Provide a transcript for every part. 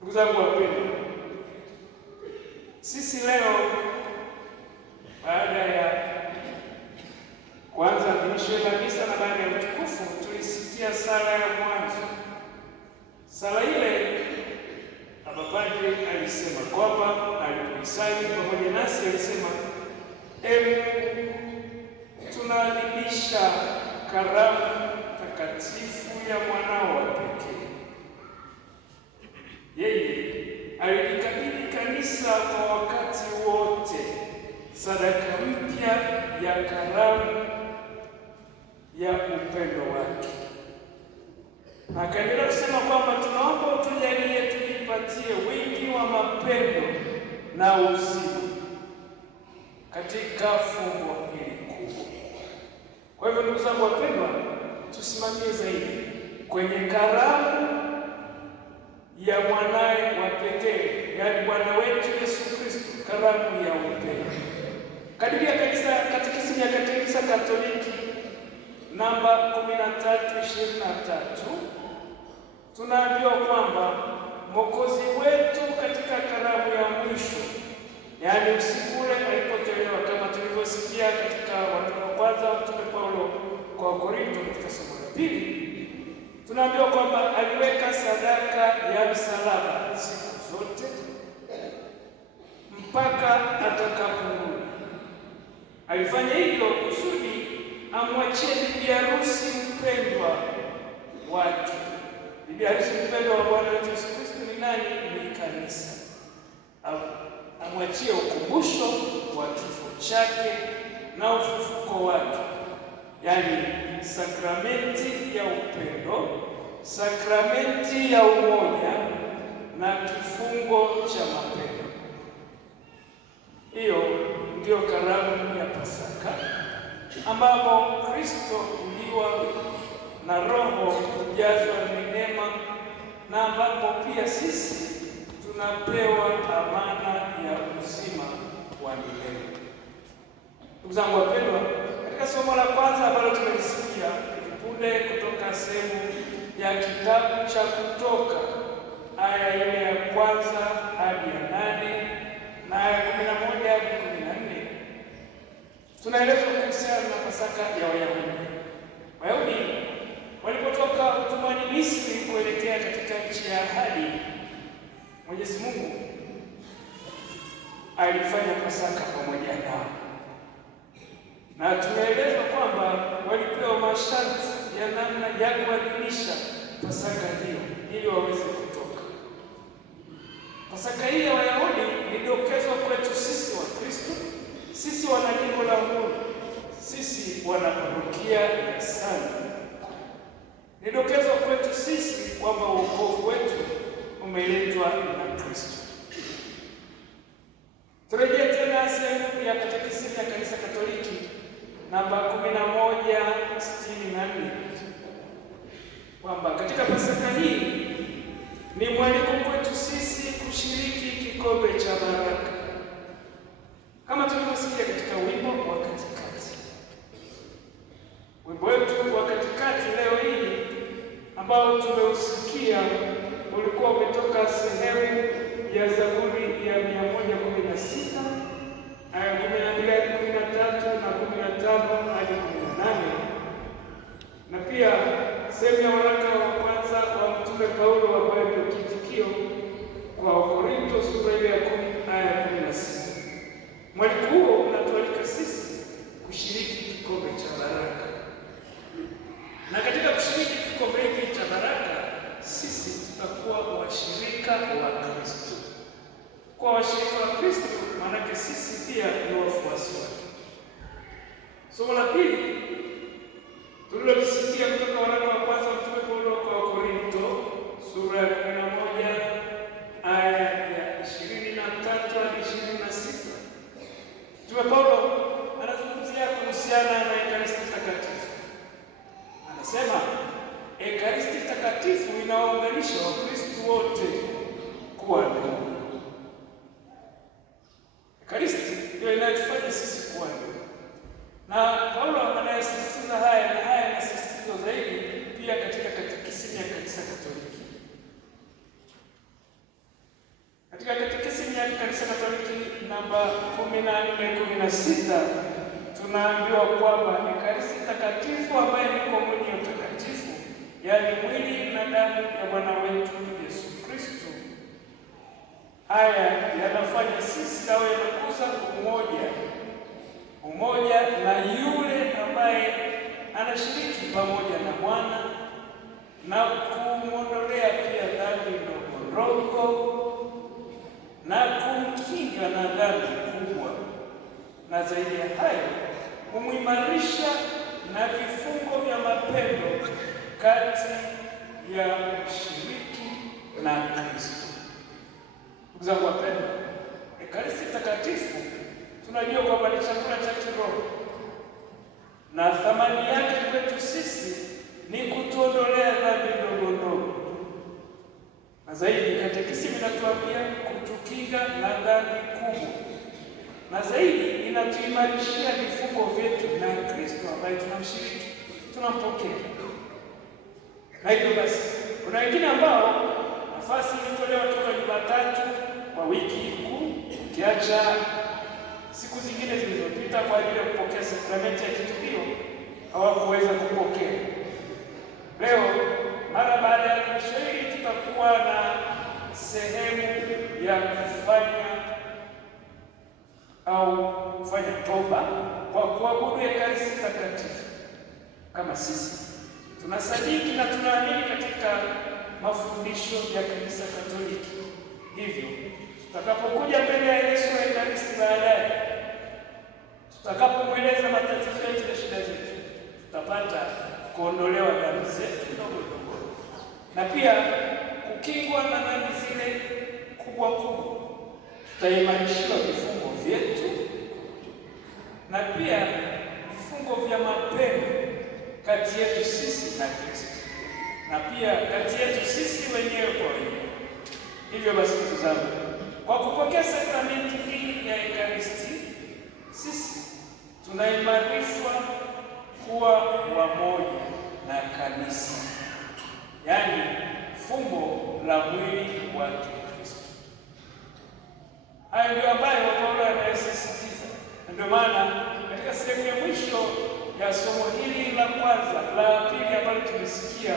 Ndugu zangu wapendwa, sisi leo baada ya kuanza adhimisho la misa na baada ya utukufu tulisikia sala ya mwanzo. Sala ile Baba Padre alisema kwamba alipoisali pamoja nasi alisema, tunaadhimisha karamu takatifu ya mwanao wa pekee. Yeye alilikabidhi kanisa kwa wakati wote sadaka mpya ya karamu ya upendo wake, na akaendelea kusema kwamba tunaomba utujalie tujipatie wingi wa mapendo na uzima katika fumbo hili kubwa. Kwa hivyo ndugu zangu wapendwa, tusimamie zaidi kwenye karamu ya mwanaye wa pekee, yaani Bwana wetu Yesu Kristo, karamu ya upendo. Kadiri ya Katekisimu ya Kanisa Katoliki namba 1323 tunaambiwa kwamba Mwokozi wetu katika karamu ya mwisho, yaani usiku ule alipotolewa, kama tulivyosikia katika waraka wa kwanza Mtume Paulo kwa Korinto katika somo la pili, tunaambiwa kwamba aliweka sadaka ya msalaba siku zote mpaka atakaporudi. Alifanya hivyo kusudi amwachie bibi harusi mpendwa wake. Bibi harusi mpendwa wa Bwana wetu Yesu Kristo ni nani? Ni kanisa. Amwachie ukumbusho wa kifo chake na ufufuko wake, yaani sakramenti ya upendo, sakramenti ya umoja na kifungo cha mapendo. Hiyo ndiyo karamu ya Pasaka, ambapo Kristo huliwa na Roho hujazwa neema, na ambapo pia sisi tunapewa amana ya uzima wa milele. Ndugu zangu wapendwa, katika somo la kwanza ambalo tumelisikia hivi punde kutoka sehemu ya kitabu cha Kutoka aya ile ya kwanza hadi ya 8 na aya 11 hadi 14, tunaelezwa kuhusiana na Pasaka ya Wayahudi. Wayahudi walipotoka utumwani Misri kuelekea katika nchi ya ahadi, Mwenyezi Mungu alifanya Pasaka pamoja nao, na tumeelezwa kwamba walipewa masharti ya namna ya kuadhimisha Pasaka hiyo ili waweze kutoka. Pasaka hii ya Wayahudi ni dokezo kwetu sisi wa Kristo, sisi wana jimbo la Mungu, sisi wana parokia ya Sana. Ni dokezo kwetu sisi kwamba wokovu wetu umeletwa na Kristo. Turejee tena sehemu ya Katekisimu ya Kanisa Katoliki namba 1164 kwamba katika Pasaka hii ni mwaliko kwetu sisi kushiriki kikombe cha baraka, kama tulivyosikia katika wimbo wa katikati. Wimbo wetu wa katikati leo hii ambao tumeusikia ulikuwa umetoka sehemu ya Zaburi ya 116 aya 12 hadi 13 na 15 hadi 18, na pia sehemu ya waraka wa kwanza wa Mtume Paulo ambayo ndio kitikio kwa Korinto sura ya 10 aya 16. Mwaliko huo unatualika sisi kushiriki kikombe cha baraka, na katika kushiriki kikombe hiki cha baraka sisi tutakuwa washirika wa Kristo. Kwa washirika wa Kristo maanake sisi pia ni wafuasi wake. Somo la pili tulilosikia kutoka waraka wa kwanza Mtume Paulo kwa Korinto sura ya 11 aya ya 23 hadi 26. Mtume Paulo anazungumzia kuhusiana na Ekaristi Takatifu. Anasema Ekaristi Takatifu inawaunganisha Wakristo wote kuwa ndugu. Ekaristi ndio inayotufanya sisi kuwa ndugu, na Paulo anayesisitiza haya, na haya yanasisitizwa zaidi pia katika Katekisimu ya Kanisa Katoliki. Kanisa Katoliki namba 1416 tunaambiwa kwamba Ekaristi Takatifu ambaye ni komunyo takatifu, yaani mwili na damu ya Bwana wetu Yesu Kristo, haya yanafanya sisi nawe nakuza umoja na yule ambaye anashiriki pamoja na Bwana na kumwondolea pia dhambi ndogo na kumkinga na dhambi kubwa, na zaidi ya hayo kumuimarisha na vifungo vya mapendo kati ya mshiriki na Kristo. Ndugu zangu wapendwa, Ekaristi Takatifu tunajua kwamba ni chakula cha kiroho na thamani yake kwetu sisi ni kutuondolea dhambi ndogo, na zaidi katekisimu inatuambia kutukinga na dhambi kubwa, na zaidi inatuimarishia vifungo vyetu na Kristo ambaye tunamshiriki, tunampokea. Na hivyo basi, kuna wengine ambao nafasi ilitolewa toka Jumatatu kwa wiki kuu, ukiacha siku zingine zilizopita kwa ajili ya kupokea sakramenti ya kitubio, hawakuweza kupokea. Leo mara baada ya adhimisho hili tutakuwa na sehemu ya kufanya toba kwa kuabudu Ekaristi Takatifu. Kama sisi tunasadiki na tunaamini katika mafundisho ya Kanisa Katoliki, hivyo tutakapokuja mbele ya Yesu wa Ekaristi baadaye, tutakapomweleza matatizo yetu na shida zetu, tutapata kuondolewa dhambi zetu ndogo, na pia kukingwa na dhambi zile kubwa. Tutaimarishiwa vifungo vyetu na pia vifungo vya mapendo kati yetu sisi na Kristo, na pia kati yetu sisi wenyewe kwa wenyewe. Hivyo basi, ndugu zangu, kwa kupokea sakramenti hii ya Ekaristi, sisi tunaimarishwa kuwa wamoja na kanisa, yaani fumbo la mwili wa Kristo. Hayo ndio ambayo Paulo anayesisitiza. Ndio maana katika sehemu ya mwisho ya somo hili la kwanza la pili ambalo tumesikia,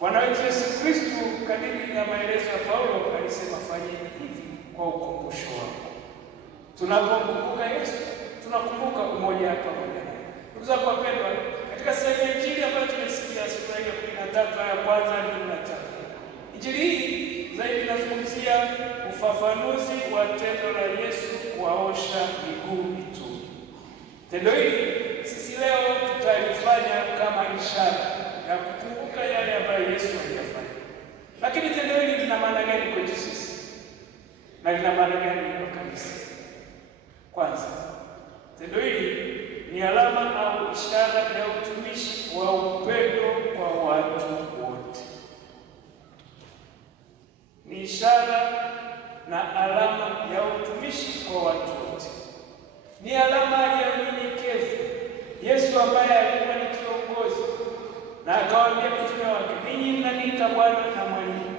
Bwana wetu Yesu Kristo kadiri ya maelezo ya Paulo alisema, fanyeni hivi kwa ukumbusho wako. Tunapomkumbuka Yesu, tunakumbuka umoja pamoja naye. Ndugu zangu wapendwa, katika sehemu ya Injili ambayo tumesikia sura ya 13 aya kwanza hadi 15, Injili hii zaidi inazungumzia ufafanuzi wa tendo la Yesu kuwaosha miguu mitume. Tendo hili sisi leo tutalifanya kama ishara ya kukumbuka yale ambayo Yesu aliyafanya. Lakini tendo hili lina maana gani kwetu sisi? Na lina maana gani kwa kanisa? Kwanza, tendo hili ni alama au ishara ya utumishi wa upendo kwa watu wote. Ni ishara na alama ya utumishi kwa watu wote. Ni alama ya unyenyekevu. Yesu ambaye alikuwa ni kiongozi na akawaambia mitume wake, ninyi mnaniita Bwana na Mwalimu,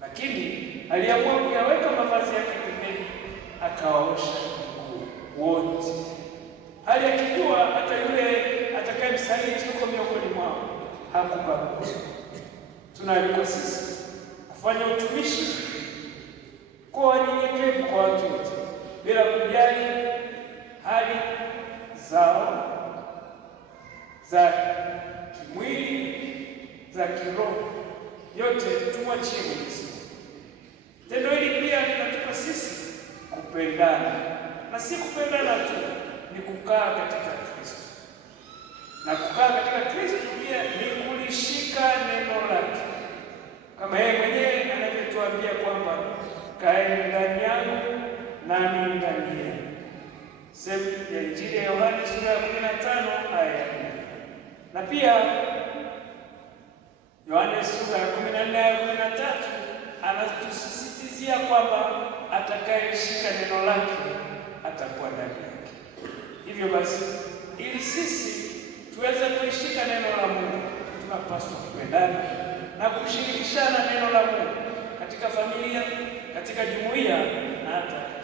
lakini aliamua kuyaweka mavazi yake pembeni, akawaosha miguu wote, hali akijua hata yule atakayemsaliti yuko miongoni mwao, hakubagua. Tunaalikwa sisi kufanya utumishi kwa wanyenyekevu kwa watu wote, bila kujali hali zao za kimwili, za kiroho, yote tumwachie Mwenyezi Mungu. Tendo hili pia linatupa sisi kupendana, na si kupendana tu, ni kukaa katika Kristo. Na kukaa katika Kristo pia ni kulishika neno lake, kama yeye mwenyewe anavyotuambia kwamba kaeni ndani yangu nami ndani yenu. Sehemu ya Injili ya Yohana sura ya 15 aya ya 4. Na pia Yohana sura ya 14 aya ya 13 anatusisitizia kwamba atakayeshika neno lake atakuwa ndani yake. Hivyo basi, ili sisi tuweze kulishika neno la Mungu, tunapaswa kupendana na kushirikishana neno la Mungu katika familia familia, katika jumuiya na hata